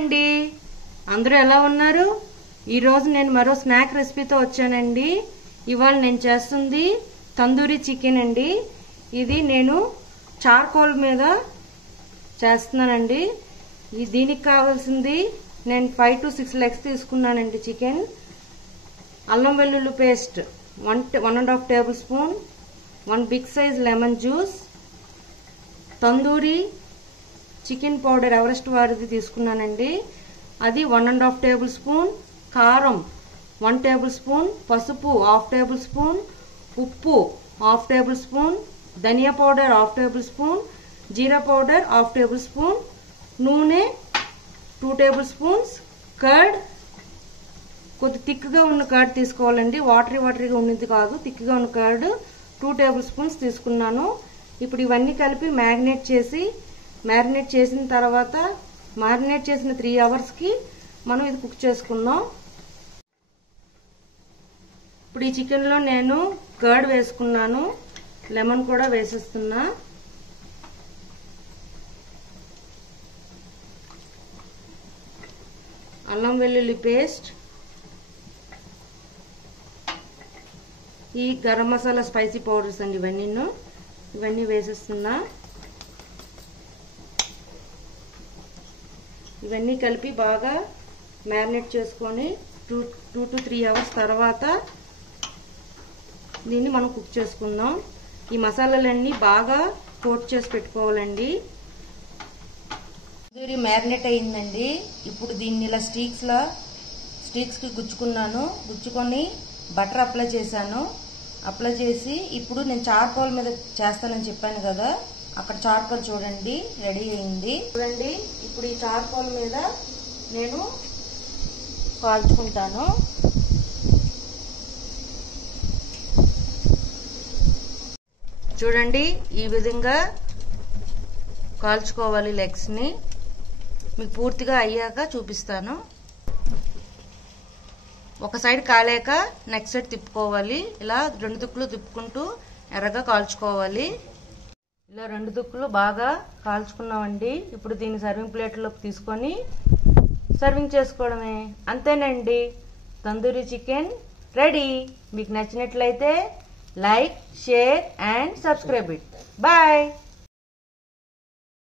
అండి, అందరూ ఎలా ఉన్నారు? ఈరోజు నేను మరో స్నాక్ రెసిపీతో వచ్చానండి. ఇవాళ నేను చేస్తుంది తందూరి చికెన్ అండి. ఇది నేను చార్కోల్ మీద చేస్తున్నానండి. దీనికి కావాల్సింది నేను 5 to 6 లెగ్స్ తీసుకున్నానండి చికెన్. అల్లం వెల్లుల్లి paste 1.5 tablespoon, 1 big size lemon juice, tandoori chicken powder Everest వారిది తీసుకున్నానండి, అది 1.5 టేబుల్ స్పూన్, కారం 1 టేబుల్ స్పూన్, పసుపు 1/2 టేబుల్ స్పూన్, ఉప్పు 1/2 టేబుల్ స్పూన్, ధనియా పౌడర్ 1/2 టేబుల్ స్పూన్, జీరా పౌడర్ 1/2 టేబుల్ స్పూన్, నూనె 2 టేబుల్ స్పూన్స్, కర్డ్ కొద్ది థిక్గా ఉన్న కర్డ్ తీసుకోవాలండి. వాటరీగా ఉన్నది కాదు, థిక్గా ఉన్న కర్డ్ 2 టేబుల్ స్పూన్స్ తీసుకున్నాను. ఇప్పుడు ఇవన్నీ కలిపి మ్యారినేట్ చేసిన తర్వాత మ్యారినేట్ చేసిన 3 అవర్స్కి మనం ఇది కుక్ చేసుకుందాం. ఇప్పుడు ఈ చికెన్లో నేను కర్డ్ వేసుకున్నాను, లెమన్ కూడా వేసేస్తున్నా. అల్లం వెల్లుల్లి పేస్ట్, ఈ గరం మసాలా స్పైసీ పౌడర్స్ అండి, ఇవన్నీ వేసేస్తున్నా. ఇవన్నీ కలిపి బాగా మ్యారినేట్ చేసుకొని 2 to 3 అవర్స్ తర్వాత దీన్ని మనం కుక్ చేసుకుందాం. ఈ మసాలాలన్నీ బాగా కోట్ చేసి పెట్టుకోవాలండి. తందూరి మ్యారినేట్ అయ్యిందండి. ఇప్పుడు దీన్ని ఇలా స్టిక్స్కి గుచ్చుకొని బటర్ అప్లై చేశాను. అప్లై చేసి ఇప్పుడు నేను చార్కోల్ మీద చేస్తానని చెప్పాను కదా, అక్కడ చార్కోల్ చూడండి రెడీ అయింది. చూడండి, ఇప్పుడు ఈ చార్కోల్ మీద నేను కాల్చుకుంటాను. చూడండి, ఈ విధంగా కాల్చుకోవాలి లెగ్స్ని. మీకు పూర్తిగా అయ్యాక చూపిస్తాను. ఒక సైడ్ కాలేక నెక్స్ట్ సైడ్ తిప్పుకోవాలి. ఇలా 2 దుక్కులు తిప్పుకుంటూ ఎర్రగా కాల్చుకోవాలి. ఇలా 2 దుక్కులు బాగా కాల్చుకున్నామండి. ఇప్పుడు దీన్ని సర్వింగ్ ప్లేట్లోకి తీసుకొని సర్వింగ్ చేసుకోవడమే. అంతేనండి, తందూరి చికెన్ రెడీ. మీకు నచ్చినట్లయితే like, share and subscribe it. Bye.